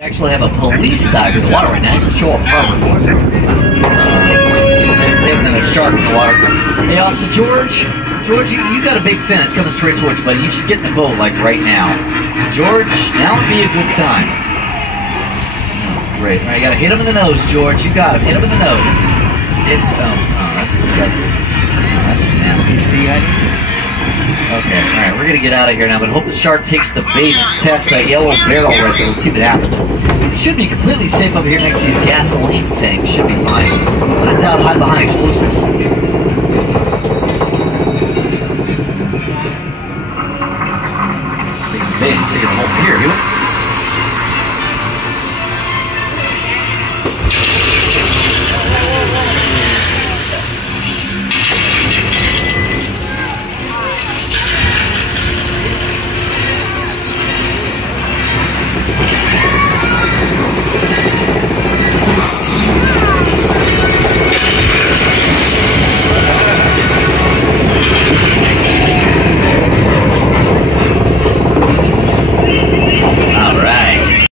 Actually have a police diver in the water right now. He's patrolling harbor for us. They have another shark in the water. Hey, Officer George, you got a big fin. It's coming straight towards you, buddy. You should get in the boat, like, right now. George, now would be a good time. Oh, great. All right, you got to hit him in the nose, George. You got him. Hit him in the nose. It's, oh, that's disgusting. Oh, that's nasty. See, Okay, alright, we're gonna get out of here now, but hope the shark takes the bait and taps that yellow barrel right there. We'll see what happens. It should be completely safe up here next to these gasoline tanks. Should be fine. But it's out, hide behind explosives.